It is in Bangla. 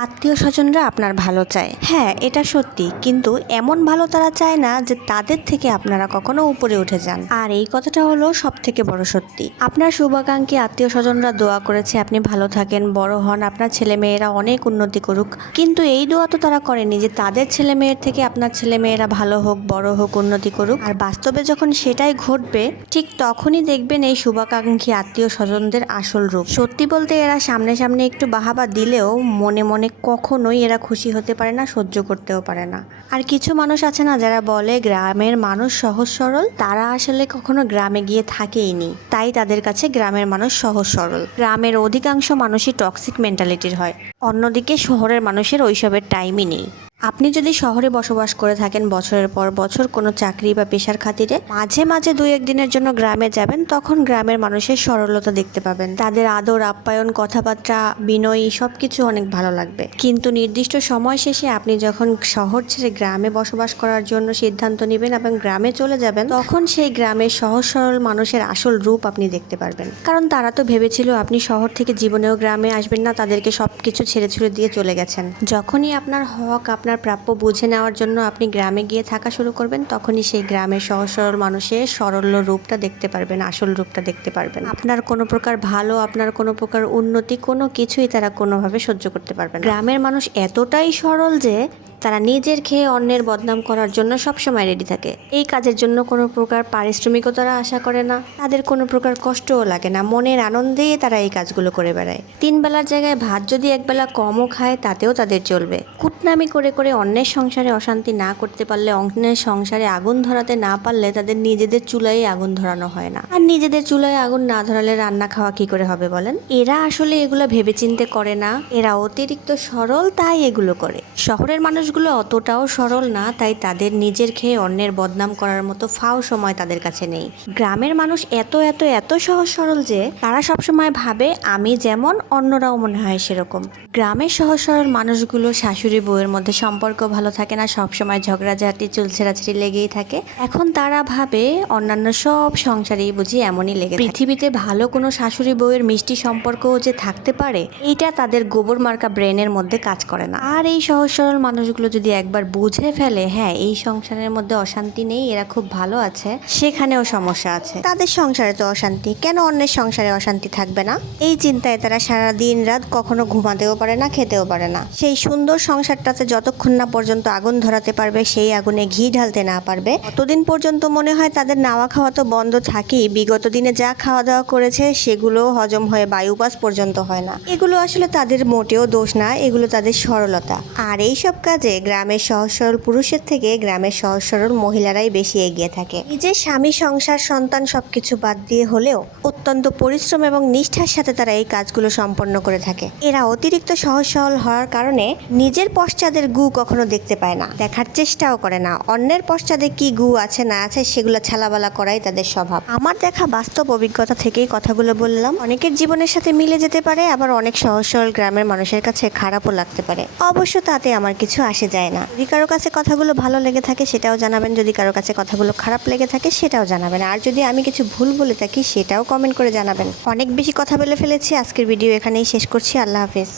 আত্মীয় স্বজনরা আপনার ভালো চায়। হ্যাঁ এটা সত্যি। কিন্তু এমন ভালো তারা চায় না যে তাদের থেকে আপনারা কখনো উপরে উঠে যান। আর এই কথাটা হলো সব থেকে বড় সত্যি। আপনার শুভাকাঙ্ক্ষী আত্মীয় স্বজনরা দোয়া করেছে, আপনি ভালো থাকেন, বড় হন, আপনার ছেলে মেয়েরা অনেক উন্নতি করুক। কিন্তু এই দোয়া তো তারা করেনি যে তাদের ছেলে মেয়ের থেকে আপনার ছেলে মেয়েরা ভালো হোক, বড় হোক, উন্নতি করুক। আর বাস্তবে যখন সেটাই ঘটবে, ঠিক তখনই দেখবেন এই শুভাকাঙ্ক্ষী আত্মীয় স্বজনদের আসল রূপ। সত্যি বলতে এরা সামনে সামনে একটু বাহাবা দিলেও মনে মনে কখনোই এরা খুশি হতে পারে না, সহ্য করতেও পারে না। আর কিছু মানুষ আছে না যারা বলে গ্রামের মানুষ সহজ সরল, তারা আসলে কখনো গ্রামে গিয়ে থাকেইনি। তাই তাদের কাছে গ্রামের মানুষ সহজ সরল। গ্রামের অধিকাংশ মানুষই টক্সিক মেন্টালিটির হয়। অন্যদিকে শহরের মানুষের ওইসবের টাইমই নেই। আপনি যদি শহরে বসবাস করে থাকেন বছরের পর বছর কোনো চাকরি বা পেশার খাতিরে, মাঝে মাঝে দুই একদিনের জন্য গ্রামে যাবেন, তখন গ্রামের মানুষের সরলতা দেখতে পাবেন। তাদের আদর, আপ্যায়ন, কথাবার্তা, বিনয়ী সব কিছু অনেক ভালো লাগবে। কিন্তু নির্দিষ্ট সময় শেষে আপনি যখন শহর ছেড়ে গ্রামে বসবাস করার জন্য সিদ্ধান্ত নেবেন এবং গ্রামে চলে যাবেন, তখন সেই গ্রামের সহজ সরল মানুষের আসল রূপ আপনি দেখতে পারবেন। কারণ তারা তো ভেবেছিল আপনি শহর থেকে জীবনেও গ্রামে আসবেন না, তাদেরকে সব কিছু ছেড়ে ছুড়ে দিয়ে চলে গেছেন। যখনই আপনার হক, আপনার প্রাপ্য বুঝে নেওয়ার জন্য আপনি গ্রামে গিয়ে থাকা শুরু করবেন, তখনই সেই গ্রামের সহজ সরল মানুষের সরল রূপটা দেখতে পারবেন, আসল রূপটা দেখতে পারবেন। আপনার কোনো প্রকার ভালো, আপনার কোনো প্রকার উন্নতি কোনো কিছুই তারা কোনোভাবে সহ্য করতে পারবে না। গ্রামের মানুষ এতটাই সরল যে তারা নিজের খেয়ে অন্যের বদনাম করার জন্য সবসময় রেডি থাকে। এই কাজের জন্য কোনো প্রকার পারিশ্রমিকও তারা আশা করে না। তাদের কোনো প্রকার কষ্টও লাগে না। মনের আনন্দেই তারা এই কাজগুলো করে বেড়ায়। তিন বেলার জায়গায় ভাত যদি একবেলা কমও খায়, তাতেও তাদের চলবে। কুটনামি করে করে অন্যের সংসারে অশান্তি না করতে পারলে, অন্যের সংসারে আগুন ধরাতে না পারলে তাদের নিজেদের চুলায় আগুন ধরানো হয় না। আর নিজেদের চুলায় আগুন না ধরালে রান্না খাওয়া কি করে হবে বলেন? এরা আসলে এগুলো ভেবেচিন্তে করে না। এরা অতিরিক্ত সরল, তাই এগুলো করে। শহরের মানুষগুলো অতটাও সরল না, তাই তাদের নিজের খেয়ে অন্যের বদনাম করার মতো ফাও সময় তাদের কাছে নেই। গ্রামের মানুষ এত এত এত সহজ সরল যে, তারা সবসময় ভাবে, আমি যেমন, অন্যরাও মনে হয় সেরকম। গ্রামের সহজ সরল মানুষগুলো শাশুড়ি বউয়ের মধ্যে সম্পর্ক ভালো থাকে না, সবসময় ঝগড়াঝাটি চুলছেড়াছড়ি লেগেই থাকে। এখন তারা ভাবে, অন্যান্য সব সংসারেই বুঝি এমনই লেগে পৃথিবীতে ভালো কোনো শাশুড়ি বউয়ের মিষ্টি সম্পর্কও যে থাকতে পারে, এইটা তাদের গোবর মার্কা ব্রেনের মধ্যে কাজ করে না। আর এই সহজ সরল মানুষগুলো যদি একবার বুঝে ফেলে হ্যাঁ এই সংসারের মধ্যে অশান্তি নেই, এরা খুব ভালো আছে, সেখানেও সমস্যা আছে। তাদের সংসারে তো অশান্তি, কেন অন্যের সংসারে অশান্তি থাকবে না? এই চিন্তায় তারা সারা দিন রাত কখনো ঘুমাতেও পারে না, খেতেও পারে না। সেই সুন্দর সংসারটাতে যতক্ষণ না পর্যন্ত আগুন ধরাতে পারবে, সেই আগুনে ঘি ঢালতে না পারবে। ততদিন পর্যন্ত মনে হয় তাদের নাওয়া খাওয়া তো বন্ধ থাকেই। বিগত দিনে যা খাওয়া দাওয়া করেছে সেগুলো হজম হয়ে বায়ুপাস পর্যন্ত হয় না। এগুলো আসলে তাদের মোটেও দোষ না, এগুলো তাদের সরলতা। আর এই সব কাজে গ্রামের সহজ সরল পুরুষের থেকে গ্রামের সহজ সরল মহিলারাই বেশি এগিয়ে থাকে। নিজের স্বামী, সংসার, সন্তান সবকিছু বাদ দিয়ে হলেও অত্যন্ত পরিশ্রম এবং নিষ্ঠার সাথে তারা এই কাজগুলো সম্পন্ন করে থাকে। এরা অতিরিক্ত সহজ সরল হওয়ার কারণে নিজের পশ্চাদের গু কখনো দেখতে পায় না, দেখার চেষ্টাও করে না। অন্যের পশ্চাদে কি গু আছে, না আছে, সেগুলো ছালাবালা করাই তাদের স্বভাব। আমার দেখা বাস্তব অভিজ্ঞতা থেকেই কথাগুলো বললাম। অনেকের জীবনের সাথে মিলে যেতে পারে, আবার অনেক সহজ সরল গ্রামের মানুষের কাছে খারাপও লাগতে পারে। অবশ্য তাতে আমার কিছু আসে যায় না। যদি কারও কাছে কথাগুলো ভালো লেগে থাকে, সেটাও জানাবেন। যদি কারও কাছে কথাগুলো খারাপ লেগে থাকে, সেটাও জানাবেন। আর যদি আমি কিছু ভুল বলে থাকি, সেটাও কমেন্ট করে জানাবেন। অনেক বেশি কথা বলে ফেলেছি। আজকের ভিডিও এখানেই শেষ করছি। আল্লাহ হাফেজ।